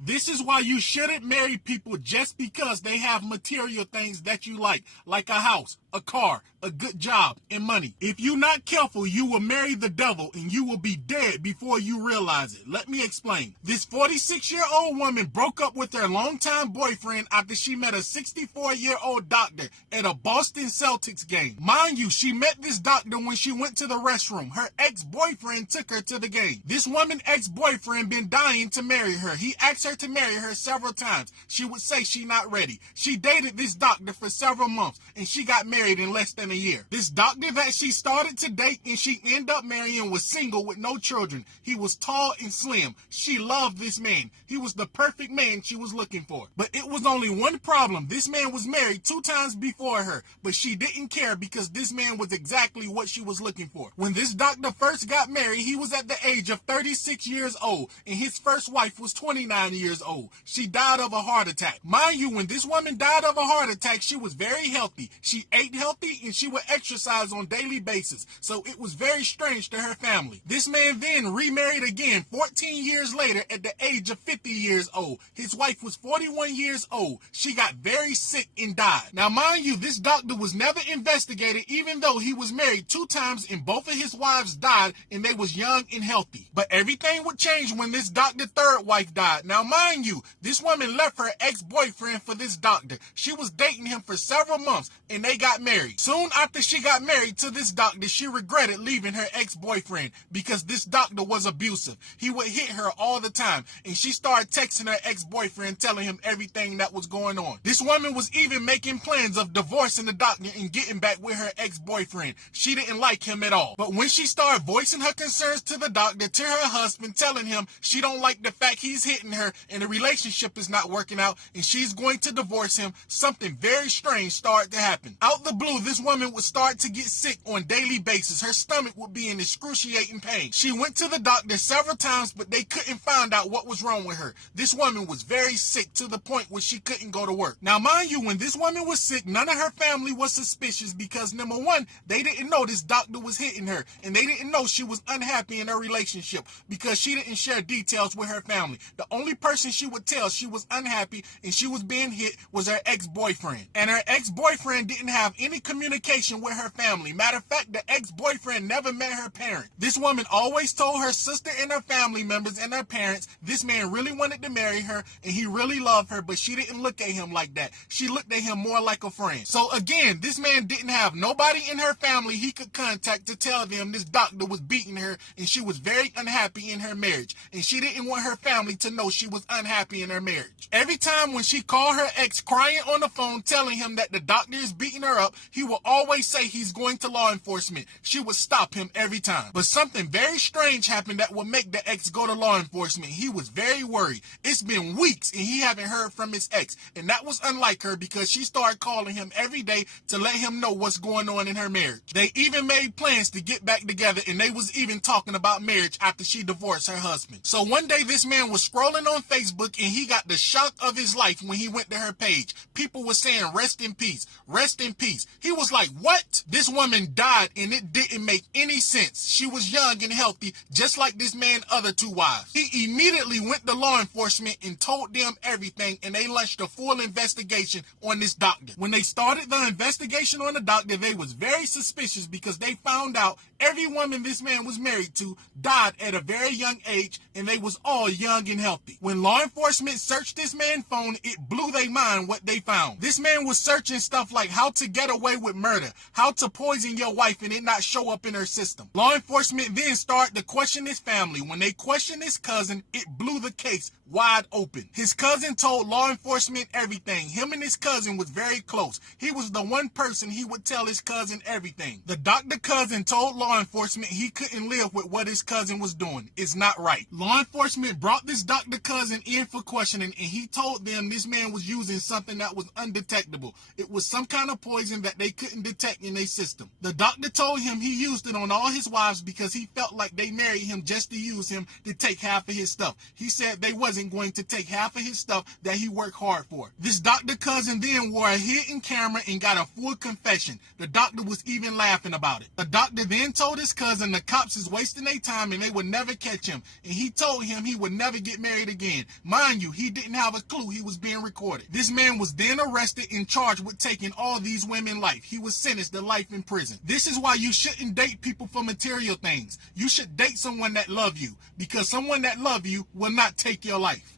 This is why you shouldn't marry people just because they have material things that you like a house, a car, a good job, and money. If you're not careful, you will marry the devil and you will be dead before you realize it. Let me explain. This 46-year-old woman broke up with her longtime boyfriend after she met a 64-year-old doctor at a Boston Celtics game. Mind you, she met this doctor when she went to the restroom. Her ex-boyfriend took her to the game. This woman's ex-boyfriend been dying to marry her. He asked her to marry her several times. She would say she not ready. She dated this doctor for several months and she got married in less than a year. This doctor that she started to date and she ended up marrying was single with no children. He was tall and slim. She loved this man. He was the perfect man she was looking for. But it was only one problem. This man was married 2 times before her, but she didn't care because this man was exactly what she was looking for. When this doctor first got married, he was at the age of 36 years old and his first wife was 29 years old. She died of a heart attack. Mind you, when this woman died of a heart attack, she was very healthy. She ate healthy and she would exercise on a daily basis, so it was very strange to her family. This man then remarried again 14 years later at the age of 50 years old. His wife was 41 years old. She got very sick and died. Now mind you, this doctor was never investigated even though he was married 2 times and both of his wives died and they was young and healthy. But everything would change when this doctor's third wife died. Now mind you, this woman left her ex-boyfriend for this doctor. She was dating him for several months and they got married. Soon after she got married to this doctor, she regretted leaving her ex-boyfriend because this doctor was abusive. He would hit her all the time and she started texting her ex-boyfriend telling him everything that was going on. This woman was even making plans of divorcing the doctor and getting back with her ex-boyfriend. She didn't like him at all. But when she started voicing her concerns to the doctor, to her husband, telling him she don't like the fact he's hitting her and the relationship is not working out and she's going to divorce him, something very strange started to happen. Out the blue, this woman would start to get sick on a daily basis. Her stomach would be in excruciating pain. She went to the doctor several times, but they couldn't find out what was wrong with her. This woman was very sick to the point where she couldn't go to work. Now, mind you, when this woman was sick, none of her family was suspicious because, number one, they didn't know this doctor was hitting her, and they didn't know she was unhappy in her relationship because she didn't share details with her family. The only person she would tell she was unhappy and she was being hit was her ex-boyfriend. And her ex-boyfriend didn't have any communication with her family. Matter of fact, the ex-boyfriend never met her parents. This woman always told her sister and her family members and her parents this man really wanted to marry her and he really loved her, but she didn't look at him like that. She looked at him more like a friend. So again, this man didn't have nobody in her family he could contact to tell them this doctor was beating her and she was very unhappy in her marriage. And she didn't want her family to know she was unhappy in her marriage. Every time when she called her ex crying on the phone telling him that the doctor is beating her up, he will always say he's going to law enforcement. She would stop him every time. But something very strange happened that would make the ex go to law enforcement. He was very worried. It's been weeks and he haven't heard from his ex. And that was unlike her because she started calling him every day to let him know what's going on in her marriage. They even made plans to get back together and they was even talking about marriage after she divorced her husband. So one day this man was scrolling on Facebook and he got the shock of his life when he went to her page. People were saying rest in peace, rest in peace. He was like, what? This woman died and it didn't make any sense. She was young and healthy just like this man's other 2 wives. He immediately went to law enforcement and told them everything and they launched a full investigation on this doctor. When they started the investigation on the doctor, they was very suspicious because they found out every woman this man was married to died at a very young age and they was all young and healthy. When law enforcement searched this man's phone, it blew their mind what they found. This man was searching stuff like how to get away with murder, how to poison your wife and it not show up in her system. Law enforcement then started to question his family. When they questioned his cousin, it blew the case wide open. His cousin told law enforcement everything. Him and his cousin was very close. He was the one person he would tell his cousin everything. The doctor cousin told law enforcement he couldn't live with what his cousin was doing. It's not right. Law enforcement brought this doctor cousin in for questioning and he told them this man was using something that was undetectable. It was some kind of poison that they couldn't detect in their system. The doctor told him he used it on all his wives because he felt like they married him just to use him to take half of his stuff. He said they wasn't wasn't going to take half of his stuff that he worked hard for. This doctor cousin then wore a hidden camera and got a full confession. The doctor was even laughing about it. The doctor then told his cousin the cops is wasting their time and they would never catch him. And he told him he would never get married again. Mind you, he didn't have a clue he was being recorded. This man was then arrested and charged with taking all these women's life. He was sentenced to life in prison. This is why you shouldn't date people for material things. You should date someone that love you, because someone that love you will not take your life.